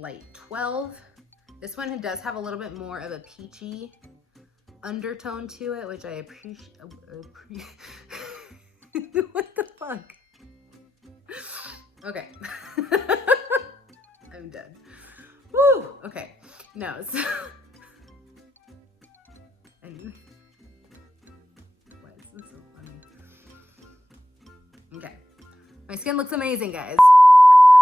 light 12. This one does have a little bit more of a peachy undertone to it, which I appreciate. What the fuck? Okay. I'm dead. Woo! Okay. No, so anyway. Why is this so funny? Okay. My skin looks amazing, guys.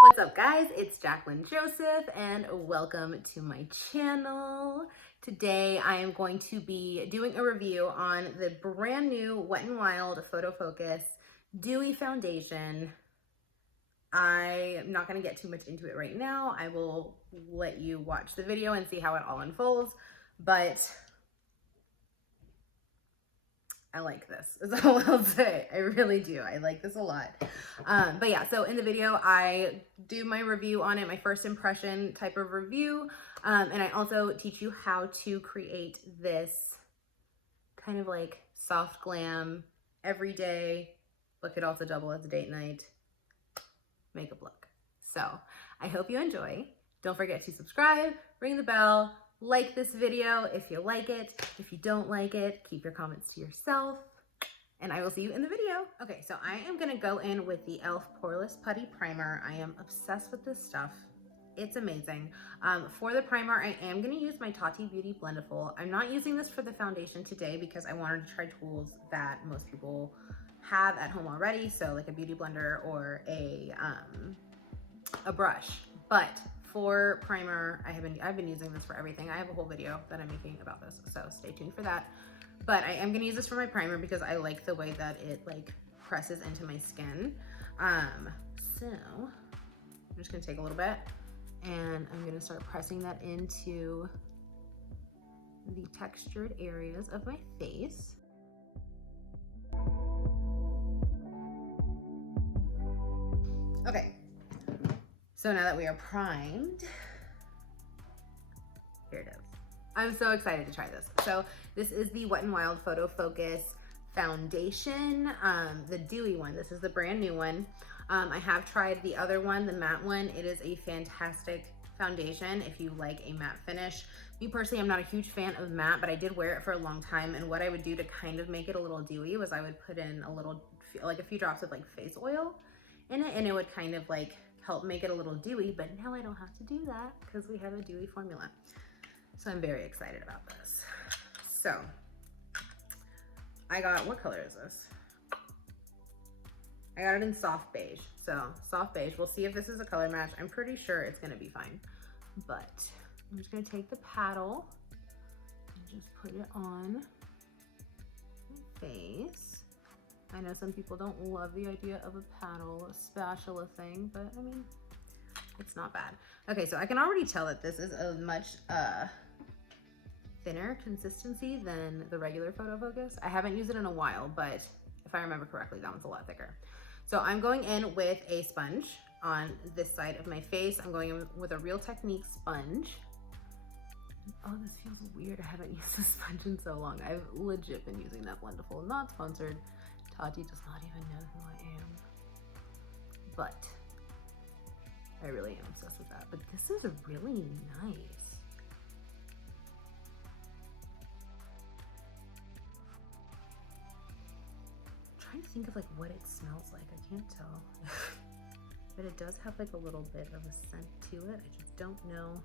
What's up, guys? It's Jacqueline Joseph and welcome to my channel. Today I am going to be doing a review on the brand new Wet n Wild Photo Focus Dewy Foundation. I'm not going to get too much into it right now. I will let you watch the video and see how it all unfolds, but I like this, is all I'll say. I really do. I like this a lot. But yeah, so in the video, I do my review on it, my first impression type of review. And I also teach you how to create this kind of like soft glam, everyday, but could also double as a date night makeup look. So I hope you enjoy. Don't forget to subscribe, ring the bell, like this video if you like it. If you don't like it, keep your comments to yourself, and I will see you in the video. Okay, so I am gonna go in with the e.l.f. Poreless Putty Primer. I am obsessed with this stuff. It's amazing. For the primer, I am gonna use my Tati Beauty Blediful. I'm not using this for the foundation today because I wanted to try tools that most people have at home already, so like a beauty blender or a brush. But for primer, I've been using this for everything. I have a whole video that I'm making about this, so stay tuned for that. But I am gonna use this for my primer because I like the way that it like presses into my skin. So I'm just gonna take a little bit and I'm gonna start pressing that into the textured areas of my face. Okay. So now that we are primed, here it is. I'm so excited to try this. So this is the Wet n Wild Photo Focus Foundation, the Dewy one. This is the brand new one. I have tried the other one, the matte one. It is a fantastic foundation if you like a matte finish. Me personally, I'm not a huge fan of matte, but I did wear it for a long time. And what I would do to kind of make it a little dewy was I would put in a little, like a few drops of like face oil in it, and it would kind of like help make it a little dewy, but now I don't have to do that because we have a dewy formula. So I'm very excited about this. So I got, what color is this? I got it in soft beige. So soft beige, we'll see if this is a color match. I'm pretty sure it's gonna be fine, but I'm just gonna take the paddle and just put it on my face. I know some people don't love the idea of a paddle, a spatula thing, but I mean, it's not bad. Okay, so I can already tell that this is a much thinner consistency than the regular Photo Focus. I haven't used it in a while, but if I remember correctly, that one's a lot thicker. So I'm going in with a sponge on this side of my face. I'm going in with a Real Technique sponge. Oh, this feels weird. I haven't used this sponge in so long. I've legit been using that Blediful, not sponsored. Tati does not even know who I am, but I really am obsessed with that. But this is really nice. I'm trying to think of like what it smells like. I can't tell, but it does have like a little bit of a scent to it. I just don't know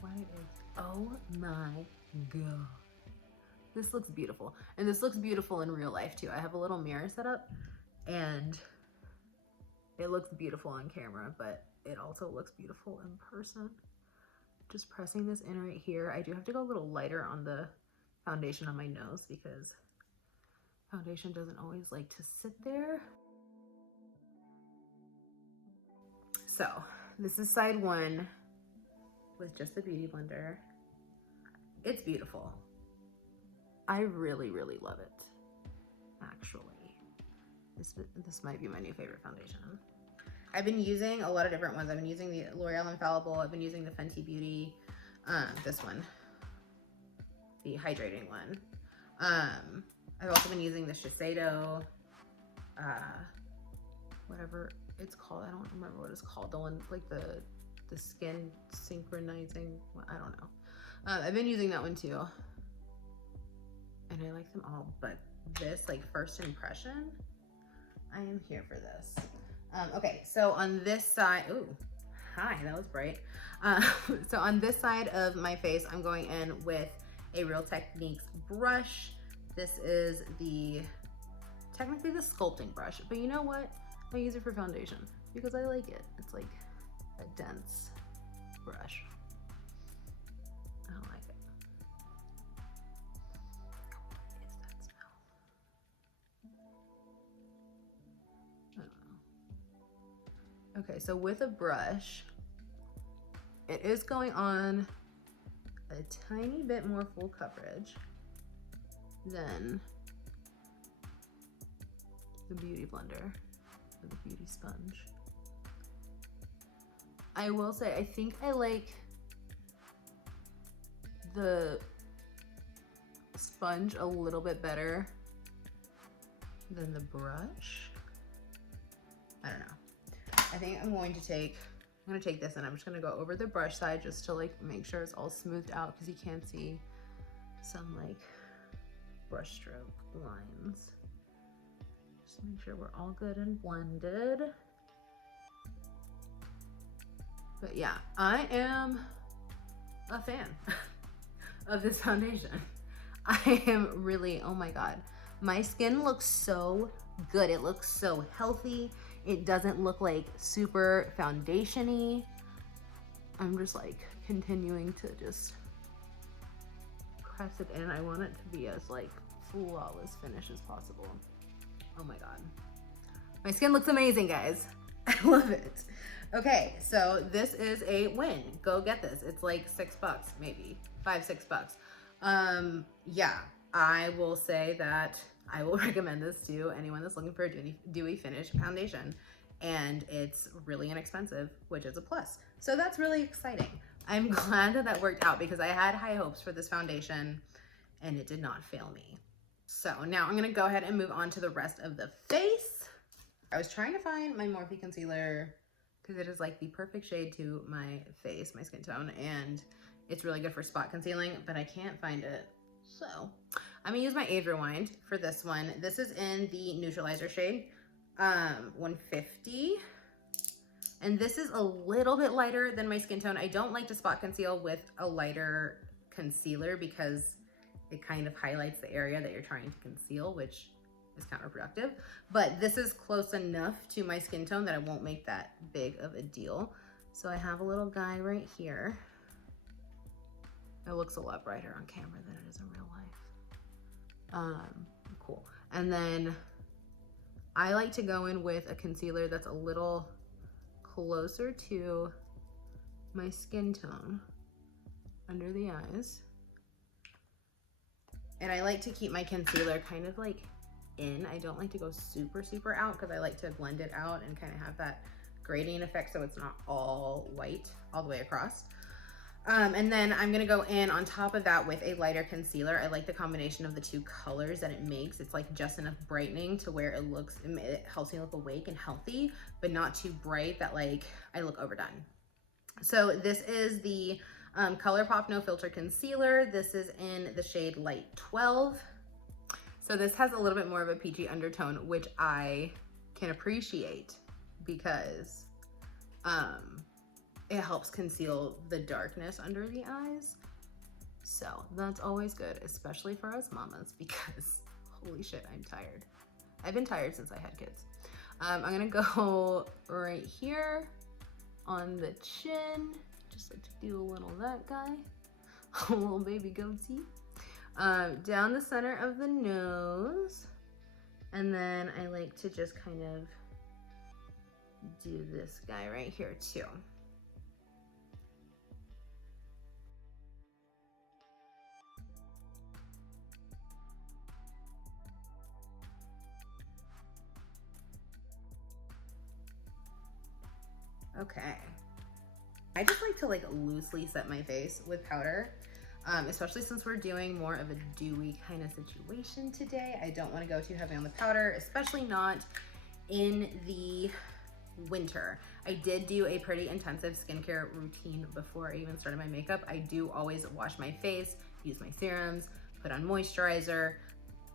what it is. Oh my God. This looks beautiful, and this looks beautiful in real life too. I have a little mirror set up and it looks beautiful on camera, but it also looks beautiful in person. Just pressing this in right here. I do have to go a little lighter on the foundation on my nose because foundation doesn't always like to sit there. So this is side one with just the Beauty Blender. It's beautiful. I really, really love it, actually. This might be my new favorite foundation. I've been using a lot of different ones. I've been using the L'Oreal Infallible. I've been using the Fenty Beauty, this one, the hydrating one. I've also been using the Shiseido, whatever it's called. I don't remember what it's called. The one, like the the skin synchronizing, well, I don't know. I've been using that one too. And I like them all, but this, like, first impression, I am here for this. Okay, so on this side, ooh, hi, that was bright. So on this side of my face, I'm going in with a Real Techniques brush. This is technically the sculpting brush, but you know what? I use it for foundation because I like it. It's like a dense brush. I like it. What is that smell? I don't know. Okay, so with a brush, it is going on a tiny bit more full coverage than the beauty blender or the beauty sponge. I will say, I think I like the sponge a little bit better than the brush. I don't know. I think I'm gonna take this and I'm just gonna go over the brush side just to like make sure it's all smoothed out, because you can see some like brush stroke lines. Just make sure we're all good and blended. But yeah, I am a fan of this foundation. I am really, oh my God. My skin looks so good. It looks so healthy. It doesn't look like super foundation-y. I'm just like continuing to just press it in. I want it to be as like flawless finish as possible. Oh my God. My skin looks amazing, guys. I love it. Okay, so this is a win. Go get this. It's like $6, maybe $5-6. Yeah, I will say that I will recommend this to anyone that's looking for a dewy finish foundation, and it's really inexpensive, which is a plus. So that's really exciting. I'm glad that that worked out because I had high hopes for this foundation and it did not fail me. So now I'm gonna go ahead and move on to the rest of the face. I was trying to find my Morphe concealer because it is like the perfect shade to my face, my skin tone, and it's really good for spot concealing, but I can't find it. So I'm gonna use my Age Rewind for this one. This is in the neutralizer shade, 150. And this is a little bit lighter than my skin tone. I don't like to spot conceal with a lighter concealer because it kind of highlights the area that you're trying to conceal, which is counterproductive. But this is close enough to my skin tone that it won't make that big of a deal. So I have a little guy right here. It looks a lot brighter on camera than it is in real life. Cool. And then I like to go in with a concealer that's a little closer to my skin tone under the eyes. And I like to keep my concealer kind of like in. I don't like to go super, super out because I like to blend it out and kind of have that gradient effect so it's not all white all the way across. And then I'm gonna go in on top of that with a lighter concealer. I like the combination of the two colors that it makes. It's like just enough brightening to where it helps me look awake and healthy, but not too bright that like I look overdone. So this is the Colourpop No Filter Concealer. This is in the shade Light 12. So this has a little bit more of a peachy undertone, which I can appreciate because it helps conceal the darkness under the eyes. So that's always good, especially for us mamas, because holy shit, I'm tired. I've been tired since I had kids. I'm gonna go right here on the chin. Just like to do a little of that guy, a little baby goatee. Down the center of the nose. And then I like to just kind of do this guy right here too. Okay. I just like to like loosely set my face with powder, especially since we're doing more of a dewy kind of situation today. I don't want to go too heavy on the powder, especially not in the winter. I did do a pretty intensive skincare routine before I even started my makeup. I do always wash my face, use my serums, put on moisturizer,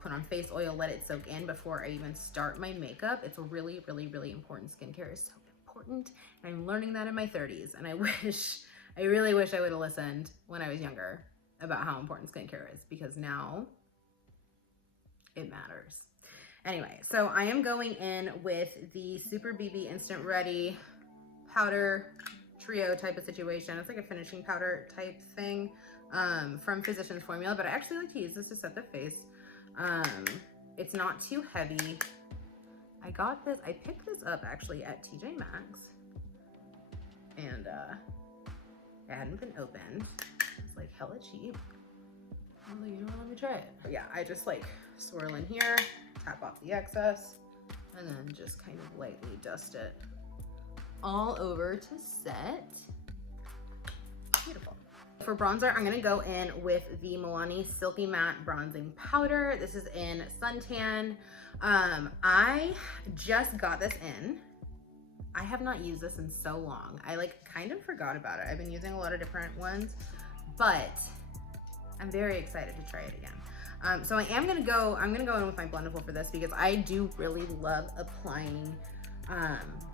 put on face oil, let it soak in before I even start my makeup. It's really, really, really important. Skincare is so important. And I'm learning that in my 30s. And I really wish I would have listened when I was younger about how important skincare is, because now it matters. Anyway, so I am going in with the Super BB Instant Ready powder trio type of situation. It's like a finishing powder type thing from Physicians Formula, but I actually like to use this to set the face. It's not too heavy. I picked this up actually at TJ Maxx, and it hadn't been opened. It's like hella cheap. I was like, you know what, let me try it. But yeah, I just like swirl in here, tap off the excess, and then just kind of lightly dust it all over to set. Beautiful. For bronzer, I'm gonna go in with the Milani Silky Matte Bronzing Powder. This is in Suntan. I just got this in. I have not used this in so long. I like kind of forgot about it. I've been using a lot of different ones, but I'm very excited to try it again. So I'm gonna go in with my Blediful for this, because I do really love applying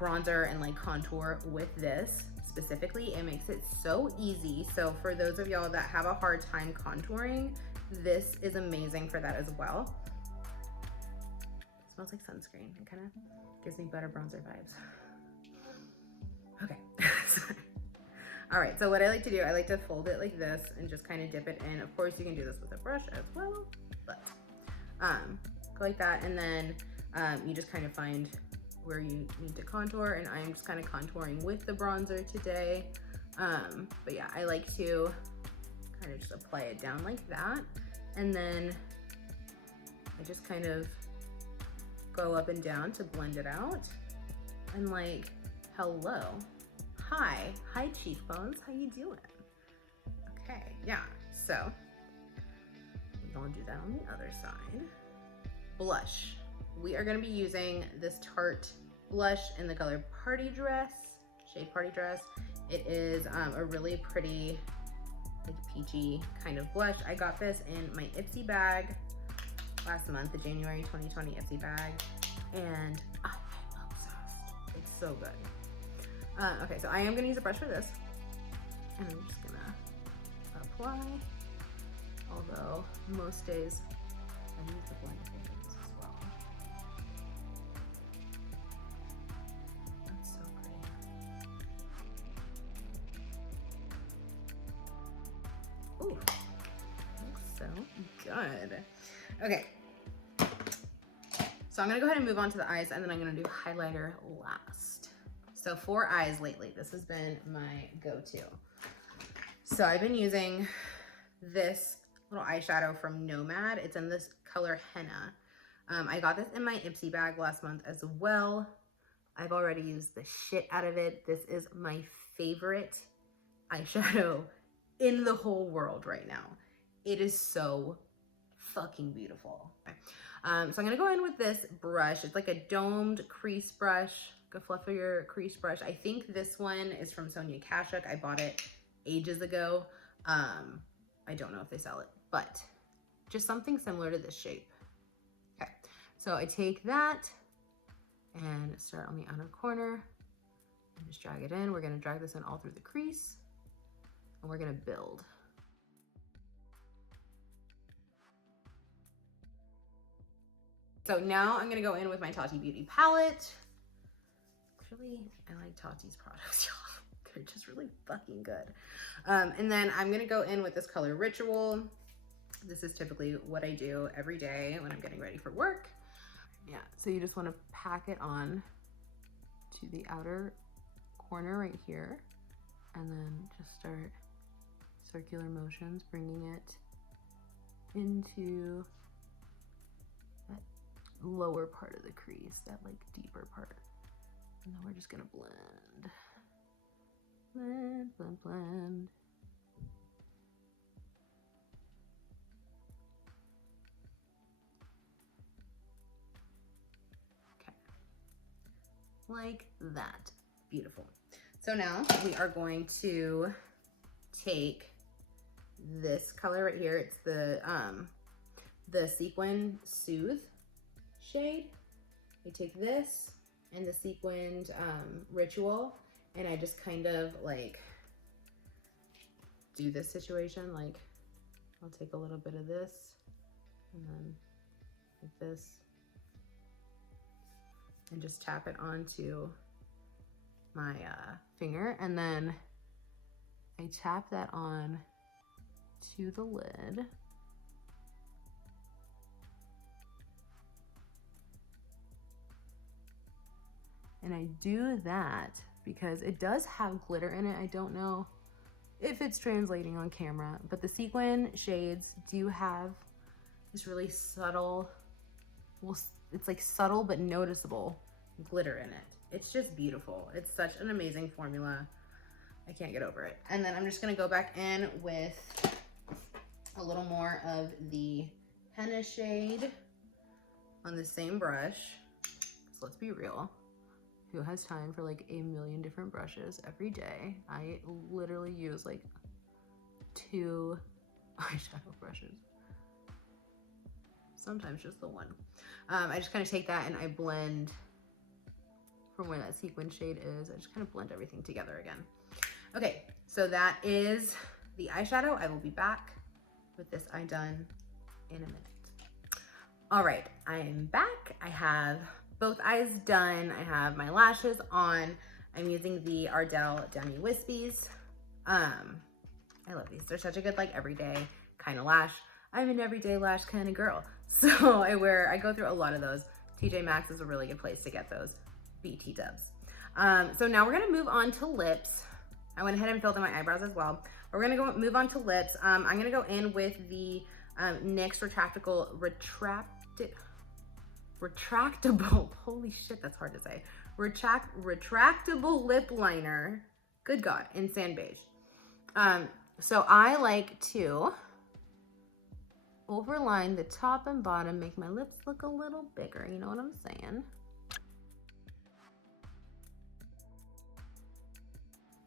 bronzer and like contour with this specifically. It makes it so easy. So for those of y'all that have a hard time contouring, this is amazing for that as well. It smells like sunscreen. It kind of gives me better bronzer vibes. Okay. All right, so what I like to do, I like to fold it like this and just kind of dip it in. Of course, you can do this with a brush as well, but go like that, and then you just kind of find where you need to contour, and I'm just kind of contouring with the bronzer today. But yeah, I like to kind of just apply it down like that, and then I just kind of go up and down to blend it out, and like, hello. Hi cheekbones, how you doing? Okay, yeah, so we're gonna do that on the other side. Blush. We are gonna be using this Tarte blush in the color Party Dress, shade Party Dress. It is a really pretty, like peachy kind of blush. I got this in my Ipsy bag last month, the January 2020 Ipsy bag, and I'm obsessed. It's so good. Okay, so I am gonna use a brush for this, and I'm just gonna apply, although most days I use the Blediful for this as well. That's so pretty. Ooh, looks so good. Okay, so I'm gonna go ahead and move on to the eyes, and then I'm gonna do highlighter last. So for eyes lately, this has been my go-to. So I've been using this little eyeshadow from Nomad. It's in this color Henna. I got this in my Ipsy bag last month as well. I've already used the shit out of it. This is my favorite eyeshadow in the whole world right now. It is so fucking beautiful. Okay. So I'm gonna go in with this brush. It's like a domed crease brush. Go fluffier crease brush. I think this one is from Sonia Kashuk. I bought it ages ago. I don't know if they sell it, but just something similar to this shape. Okay, so I take that and start on the outer corner and just drag it in. We're gonna drag this in all through the crease, and we're gonna build. So now I'm gonna go in with my Tati Beauty palette. I like Tati's products, y'all. They're just really fucking good. And then I'm gonna go in with this color Ritual. This is typically what I do every day when I'm getting ready for work. Yeah, so you just wanna pack it on to the outer corner right here, and then just start circular motions, bringing it into that lower part of the crease, that like deeper part. And then we're just gonna blend, blend, blend, blend. Okay. like that. Beautiful. So now we are going to take this color right here. It's the Sequin Soothe shade. I take this and the Sequined Ritual, and I just kind of like do this situation. Like I'll take a little bit of this and then like this and just tap it onto my finger, and then I tap that on to the lid. And I do that because it does have glitter in it. I don't know if it's translating on camera, but the sequin shades do have this really subtle, well, it's like subtle but noticeable glitter in it. It's just beautiful. It's such an amazing formula. I can't get over it. And then I'm just gonna go back in with a little more of the Henna shade on the same brush. So let's be real. Who has time for like a million different brushes every day? I literally use like 2 eyeshadow brushes. Sometimes just the one. I just kind of take that and I blend from where that sequin shade is. I just kind of blend everything together again. Okay, so that is the eyeshadow. I will be back with this eye done in a minute. All right, I am back. I have both eyes done. I have my lashes on. I'm using the Ardell Demi Whispies. I love these. They're such a good like everyday kind of lash. I'm an everyday lash kind of girl. So I go through a lot of those. TJ Maxx is a really good place to get those BT dubs. So now we're gonna move on to lips. I went ahead and filled in my eyebrows as well. We're gonna move on to lips. I'm gonna go in with the NYX retractable, holy shit, that's hard to say. Retractable lip liner. Good God, in Sand Beige. So I like to overline the top and bottom, make my lips look a little bigger, you know what I'm saying?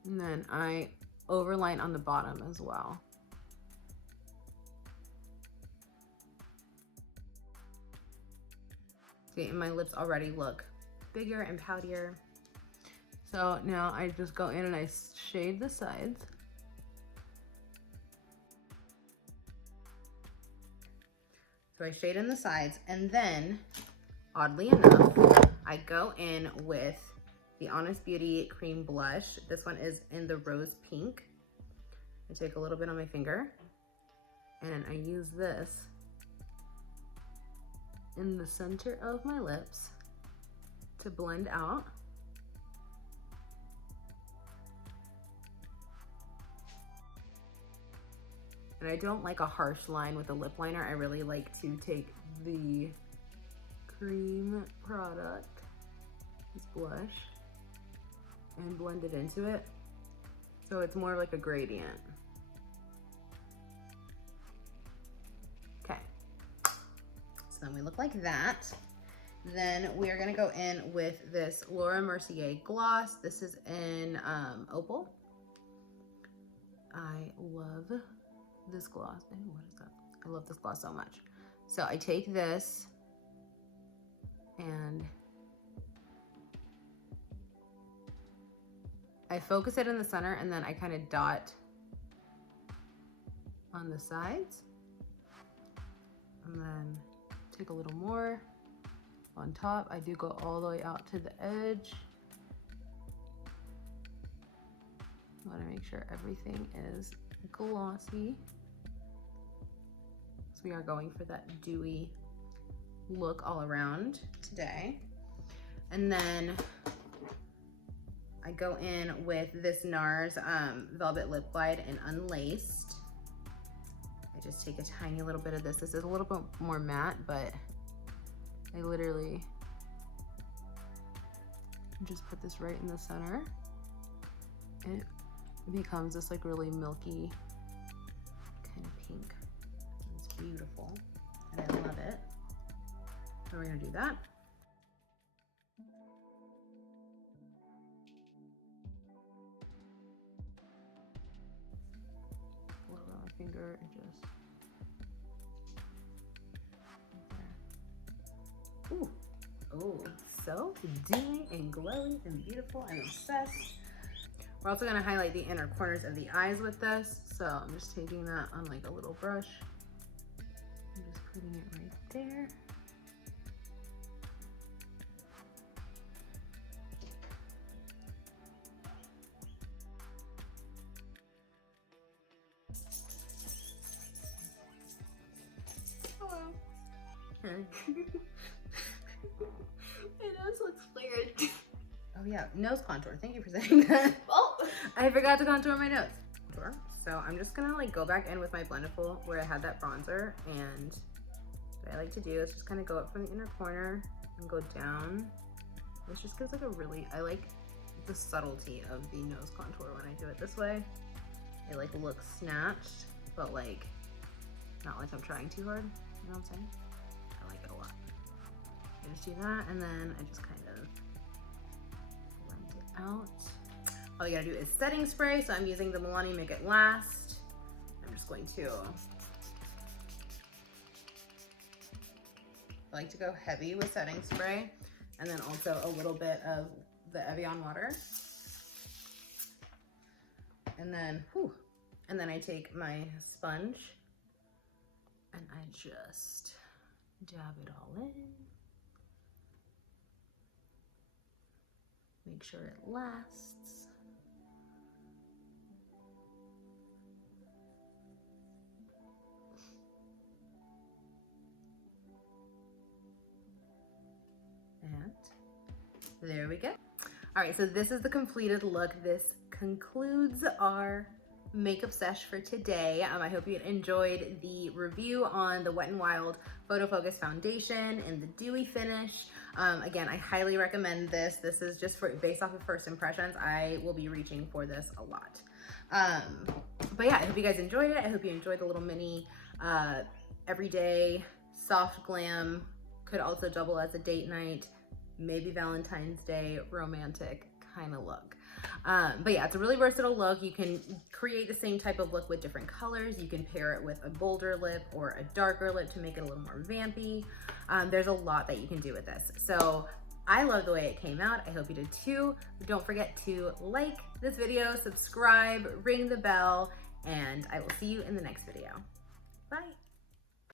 And then I overline on the bottom as well. See, and my lips already look bigger and poutier. So now I just go in and I shade the sides. So I shade in the sides, and then, oddly enough, I go in with the Honest Beauty Cream Blush. This one is in the Rose Pink. I take a little bit on my finger, and I use this in the center of my lips to blend out. And I don't like a harsh line with a lip liner. I really like to take the cream product, this blush, and blend it into it. So it's more like a gradient. Okay, so then we look like that. Then we are gonna go in with this Laura Mercier gloss. This is in Opal. I love this gloss. Ooh, what is that? I love this gloss so much. So I take this and I focus it in the center, and then I kind of dot on the sides, and then take a little more on top. I do go all the way out to the edge. I want to make sure everything is glossy. So we are going for that dewy look all around today. And then I go in with this NARS Velvet Lip Glide in Unlaced. I just take a tiny little bit of this. This is a little bit more matte, but I literally just put this right in the center. It becomes this like really milky kind of pink. It's beautiful and I love it. So we're gonna do that. finger and just. Ooh, oh, so dewy and glowy and beautiful. I'm obsessed. We're also gonna highlight the inner corners of the eyes with this. So I'm just taking that on like a little brush. I'm just putting it right there. Hello. My nose looks weird. Oh yeah, nose contour. Thank you for saying that. Oh, I forgot to contour my nose. So I'm just gonna like go back in with my Blediful where I had that bronzer, and what I like to do is just kind of go up from the inner corner and go down. This just gives like a really, I like the subtlety of the nose contour when I do it this way. It like looks snatched, but like not like I'm trying too hard. You know what I'm saying? I like it a lot. I just do that, and then I just kind of blend it out. All you gotta do is setting spray. So I'm using the Milani Make It Last. I'm just going to, I like to go heavy with setting spray, and then also a little bit of the Evian water. And then, and then I take my sponge and I just dab it all in. Make sure it lasts. And there we go. All right, so this is the completed look. This concludes our makeup sesh for today. I hope you enjoyed the review on the Wet n Wild Photo Focus Foundation in the dewy finish. Again, I highly recommend this. This is just based off of first impressions. I will be reaching for this a lot. But yeah, I hope you guys enjoyed it. I hope you enjoyed the little mini everyday soft glam. Could also double as a date night, maybe Valentine's Day romantic kind of look. But yeah, it's a really versatile look. You can create the same type of look with different colors. You can pair it with a bolder lip or a darker lip to make it a little more vampy. There's a lot that you can do with this. So I love the way it came out. I hope you did too. Don't forget to like this video, subscribe, ring the bell, and I will see you in the next video. Bye.